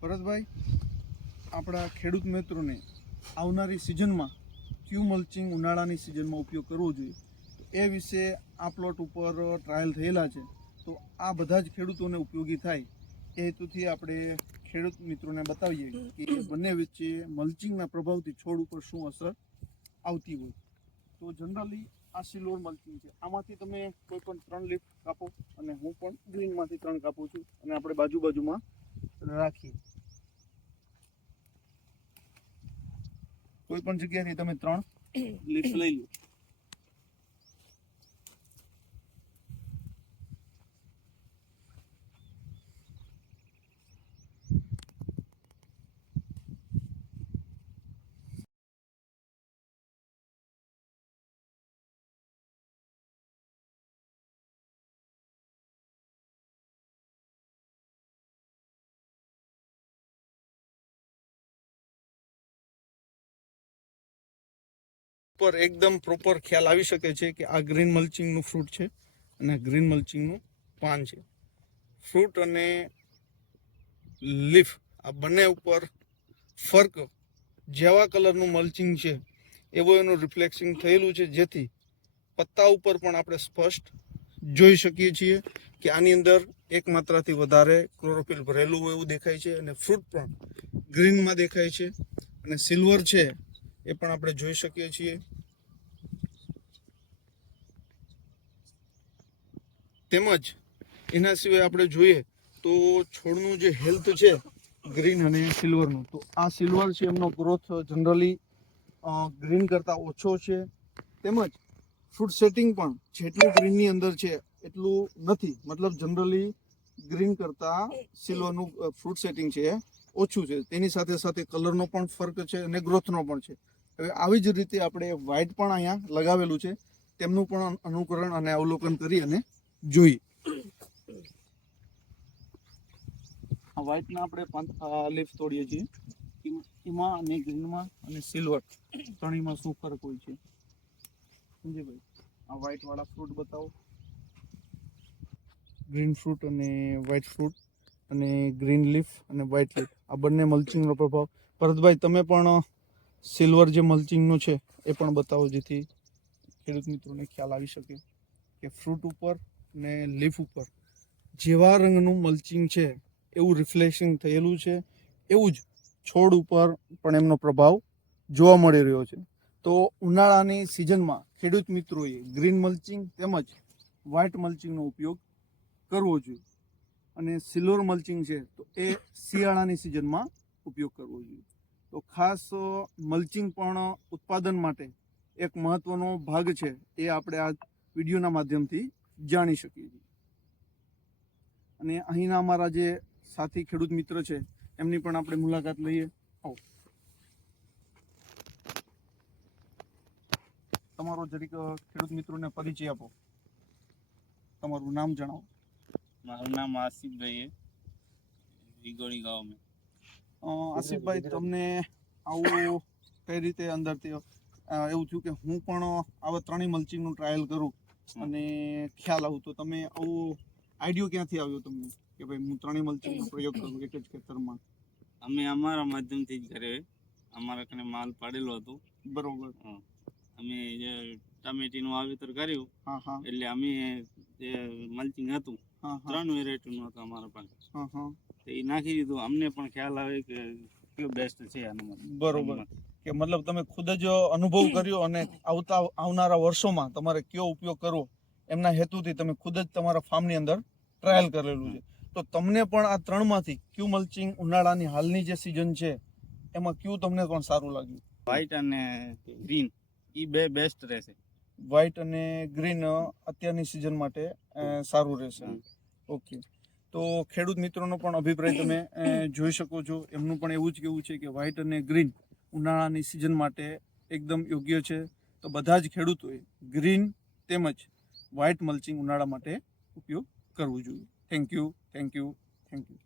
ભરતભાઈ, આપણા ખેડૂત મિત્રોને આવનારી સિઝનમાં ક્યુ મલ્ચિંગ ઉનાળાની સિઝનમાં ઉપયોગ કરવો જોઈએ? તો એ વિશે આ પ્લોટ ઉપર ટ્રાયલ થયેલા છે. તો આ બધા જ ખેડૂતોને ઉપયોગી થાય એ હેતુથી આપણે ખેડૂત મિત્રોને બતાવીએ કે બંને વચ્ચે મલ્ચિંગના પ્રભાવથી છોડ ઉપર શું અસર આવતી હોય. તો જનરલી આ સિલોર મલ્ચિંગ છે. આમાંથી તમે કોઈ પણ ત્રણ લીફ કાપો અને હું પણ ગ્રીનમાંથી ત્રણ કાપું છું અને આપણે બાજુ બાજુમાં રાખીએ. કોઈ પણ જગ્યાએથી તમે ત્રણ લીફ લઈ લો. પર એકદમ પ્રોપર ખ્યાલ આવી શકે છે કે આ ગ્રીન મલ્ચિંગનું ફ્રૂટ છે અને ગ્રીન મલ્ચિંગનું પાન છે. ફ્રૂટ અને લીફ આ બંને ઉપર ફર્ક જેવા કલરનું મલ્ચિંગ છે એવો એનું રિફ્લેક્સિંગ થયેલું છે જેથી પત્તા ઉપર પણ આપણે સ્પષ્ટ જોઈ શકીએ છીએ કે આની અંદર એક માત્રાથી વધારે ક્લોરોફિલ ભરેલું હોય એવું દેખાય છે અને ફ્રૂટ પણ ગ્રીનમાં દેખાય છે અને સિલ્વર છે એ પણ આપણે જોઈ શકીએ છીએ. તેમજ એના સિવાય આપણે જોઈએ તો છોડનું જે હેલ્થ છે ગ્રીન અને સિલ્વરનું તો આ સિલ્વર છે, એમનો ગ્રોથ જનરલી ગ્રીન કરતાં ઓછો છે. તેમજ ફ્રૂટ સેટિંગ પણ જેટલું ગ્રીનની અંદર છે એટલું નથી. મતલબ જનરલી ગ્રીન કરતાં સિલ્વરનું ફ્રૂટ સેટિંગ છે ઓછું છે. તેની સાથે સાથે કલરનો પણ ફરક છે અને ગ્રોથનો પણ છે. હવે આવી જ રીતે આપણે વ્હાઇટ પણ અહીંયા લગાવેલું છે. તેમનું પણ અનુકરણ અને અવલોકન કરી અને જોઈએ. આ વ્હાઇટના આપણે લીફ તોડીએ છીએ. એમાં અને ગ્રીનમાં અને સિલ્વર ત્રણેયમાં શું ફરક હોય છે? સંજયભાઈ આ વ્હાઇટવાળા ફ્રૂટ બતાવો. ગ્રીન ફ્રૂટ અને વ્હાઇટ ફ્રૂટ અને ગ્રીન લીફ અને વ્હાઇટ લીફ આ બંને મલ્ચિંગનો પ્રભાવ. ભરતભાઈ, તમે પણ સિલ્વર જે મલ્ચિંગનું છે, એ પણ બતાવો જેથી ખેડૂત મિત્રોને ખ્યાલ આવી શકે કે ફ્રૂટ ઉપર ને લીફ ઉપર જેવા રંગનું મલ્ચિંગ છે, એવું રિફ્લેક્શન થયેલું છે, એવું જ છોડ ઉપર પણ એમનો પ્રભાવ જોવા મળી રહ્યો છે. તો ઉનાળાની સિઝનમાં ખેડૂત મિત્રોએ ગ્રીન મલ્ચિંગ તેમજ વ્હાઇટ મલ્ચિંગનો ઉપયોગ કરવો જોઈએ. અને સિલ્વર મલ્ચિંગ છે, તો એ શિયાળાની સિઝનમાં ઉપયોગ કરવો જોઈએ. તો ખાસ મલ્ચિંગ પણ ઉત્પાદન માટે એક મહત્વનો ભાગ છે એ આપણે આ વિડીયોના માધ્યમથી જાણી શકીએ છીએ. અને અહીંના અમારા જે સાથી ખેડૂત મિત્ર છે એમની પણ આપણે મુલાકાત લઈએ. આવો. તમારો જરીક ખેડૂત મિત્રોને પરિચય આપો. તમારું નામ જણાવો. મારું નામ આસિફ ભાઈ અ, આસિફભાઈ તમને આવું કઈ રીતે અંદરથી એવું થયું કે હું પણ આવા ત્રણેય મલ્ચિંગનું ટ્રાયલ કરું અને ખ્યાલ આવું. તો તમે આવું આઈડિયો ક્યાંથી આવ્યો તમને? કે ભાઈ હું ત્રણેય મલ્ચિંગનો પ્રયોગ કરું એક જ ખેતરમાં. અમે અમારા માધ્યમથી જ ઘરે અમારા કને માલ પાડેલો હતો. બરોબર. અમે જે ટામેટીનું વાવેતર કર્યું એટલે અમે જે મલ્ચિંગ હતું ત્રણ વેરાયટીનું હતું અમારા પાસે. હા. એ નાખી દીધું. અમને પણ ખ્યાલ આવે કે કયો બેસ્ટ છે આનું બરોબર. કે મતલબ તમે ખુદ જ અનુભવ કર્યો અને આવતા આવનારા વર્ષોમાં તમારે કયો ઉપયોગ કરવો એમના હેતુથી તમે ખુદ જ તમારા ફાર્મની અંદર ટ્રાયલ કરેલું છે. તો તમને પણ આ ત્રણમાંથી ક્યુ મલ્ચિંગ ઉનાળાની હાલની જે સિઝન છે એમાં ક્યુ તમને પણ સારું લાગ્યું? વ્હાઇટ અને ગ્રીન એ બે બેસ્ટ રહેશે. વ્હાઇટ અને ગ્રીન અત્યારની સિઝન માટે સારું રહેશે. ઓકે તો ખેડૂત મિત્રોનો પણ અભિપ્રાય તમે જોઈ શકો છો. એમનું પણ એવું જ કેવું છે કે વ્હાઇટ અને ગ્રીન ઉનાળાની સિઝન માટે એકદમ યોગ્ય છે. તો બધા જ ખેડૂતોએ ગ્રીન તેમજ વ્હાઇટ મલ્ચિંગ ઉનાળા માટે ઉપયોગ કરવો જોઈએ. Thank you thank you thank you